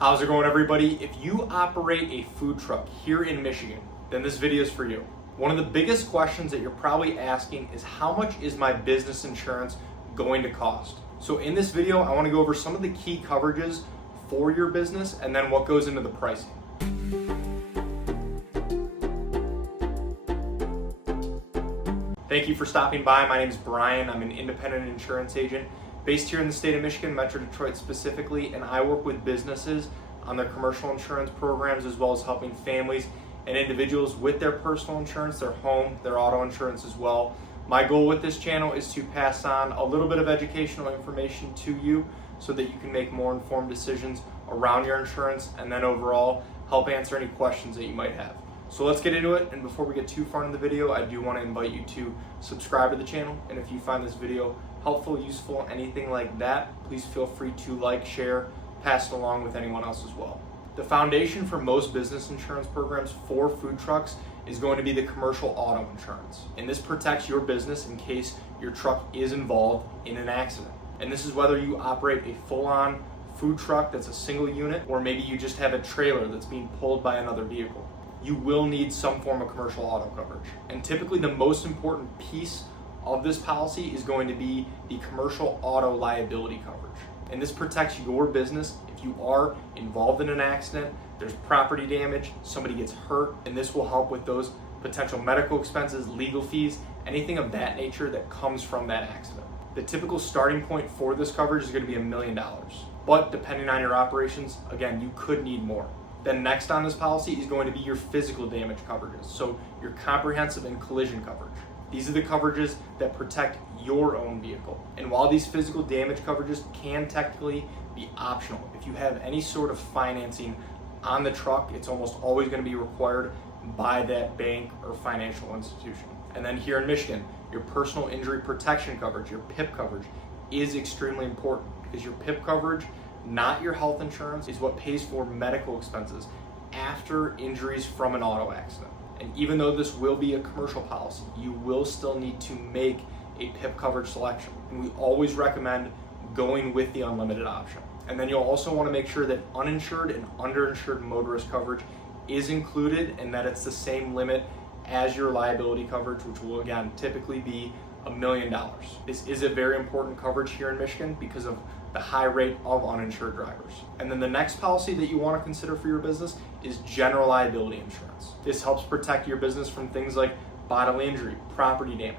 How's it going, everybody? If you operate a food truck here in Michigan, then this video is for you. One of the biggest questions that you're probably asking is, how much is my business insurance going to cost? So in this video, I want to go over some of the key coverages for your business and then what goes into the pricing. Thank you for stopping by. My name is Brian. I'm an independent insurance agent based here in the state of Michigan, Metro Detroit specifically, and I work with businesses on their commercial insurance programs as well as helping families and individuals with their personal insurance, their home, their auto insurance as well. My goal with this channel is to pass on a little bit of educational information to you so that you can make more informed decisions around your insurance and then overall help answer any questions that you might have. So let's get into it, and before we get too far in the video, I do want to invite you to subscribe to the channel, and if you find this video helpful, useful, anything like that, please feel free to like, share, pass it along with anyone else as well. The foundation for most business insurance programs for food trucks is going to be the commercial auto insurance, and this protects your business in case your truck is involved in an accident. And this is whether you operate a full-on food truck that's a single unit, or maybe you just have a trailer that's being pulled by another vehicle. You will need some form of commercial auto coverage. And typically the most important piece of this policy is going to be the commercial auto liability coverage. And this protects your business if you are involved in an accident, there's property damage, somebody gets hurt, and this will help with those potential medical expenses, legal fees, anything of that nature that comes from that accident. The typical starting point for this coverage is going to be $1 million. But depending on your operations, again, you could need more. Then next on this policy is going to be your physical damage coverages. So your comprehensive and collision coverage. These are the coverages that protect your own vehicle. And while these physical damage coverages can technically be optional, if you have any sort of financing on the truck, it's almost always going to be required by that bank or financial institution. And then here in Michigan, your personal injury protection coverage, your PIP coverage, is extremely important because your PIP coverage, not your health insurance, is what pays for medical expenses after injuries from an auto accident. And even though this will be a commercial policy, you will still need to make a PIP coverage selection. And we always recommend going with the unlimited option. And then you'll also want to make sure that uninsured and underinsured motorist coverage is included and that it's the same limit as your liability coverage, which will again typically be $1 million. This is a very important coverage here in Michigan because of the high rate of uninsured drivers. And then the next policy that you want to consider for your business is general liability insurance. This helps protect your business from things like bodily injury, property damage,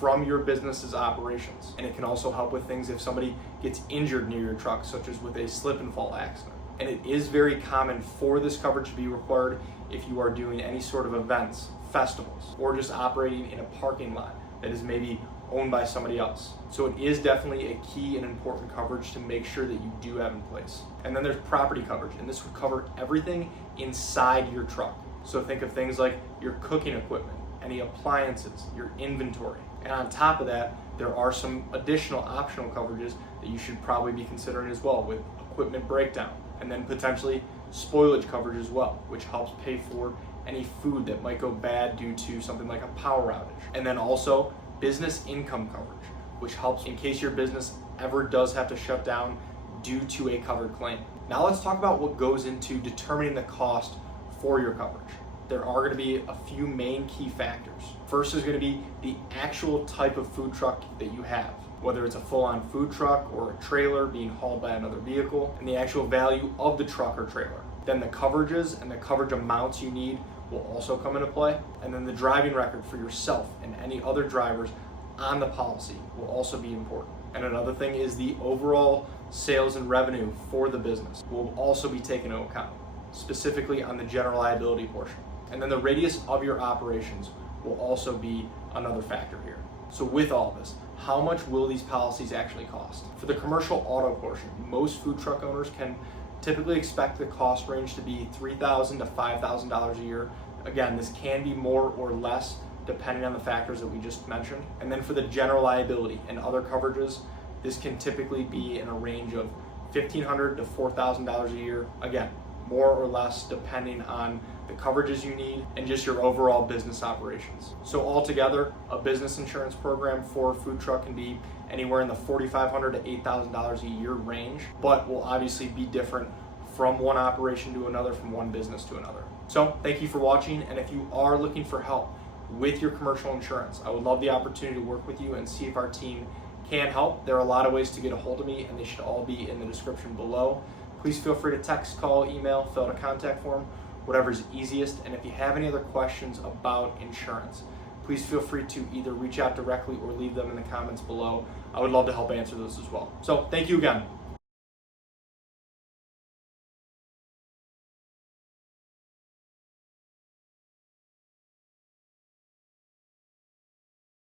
from your business's operations. And it can also help with things if somebody gets injured near your truck, such as with a slip and fall accident. And it is very common for this coverage to be required if you are doing any sort of events, festivals, or just operating in a parking lot that is maybe owned by somebody else. So it is definitely a key and important coverage to make sure that you do have in place. And then there's property coverage, and this would cover everything inside your truck. So think of things like your cooking equipment, any appliances, your inventory. And on top of that, there are some additional optional coverages that you should probably be considering as well, with equipment breakdown, and then potentially spoilage coverage as well, which helps pay for any food that might go bad due to something like a power outage. And then also business income coverage, which helps in case your business ever does have to shut down due to a covered claim. Now let's talk about what goes into determining the cost for your coverage. There are going to be a few main key factors. First is going to be the actual type of food truck that you have, whether it's a full-on food truck or a trailer being hauled by another vehicle, and the actual value of the truck or trailer. Then the coverages and the coverage amounts you need will also come into play. And then the driving record for yourself and any other drivers on the policy will also be important. And another thing is the overall sales and revenue for the business will also be taken into account, specifically on the general liability portion. And then the radius of your operations will also be another factor here. So with all this, how much will these policies actually cost? For the commercial auto portion, most food truck owners can typically expect the cost range to be $3,000 to $5,000 a year. Again, this can be more or less depending on the factors that we just mentioned. And then for the general liability and other coverages, this can typically be in a range of $1,500 to $4,000 a year. Again, more or less depending on the coverages you need and just your overall business operations. So altogether, a business insurance program for a food truck can be anywhere in the $4,500 to $8,000 a year range, but will obviously be different from one operation to another, from one business to another. So thank you for watching, and if you are looking for help with your commercial insurance, I would love the opportunity to work with you and see if our team can help. There are a lot of ways to get a hold of me, and they should all be in the description below. Please feel free to text, call, email, fill out a contact form, whatever's easiest. And if you have any other questions about insurance, please feel free to either reach out directly or leave them in the comments below. I would love to help answer those as well. So thank you again.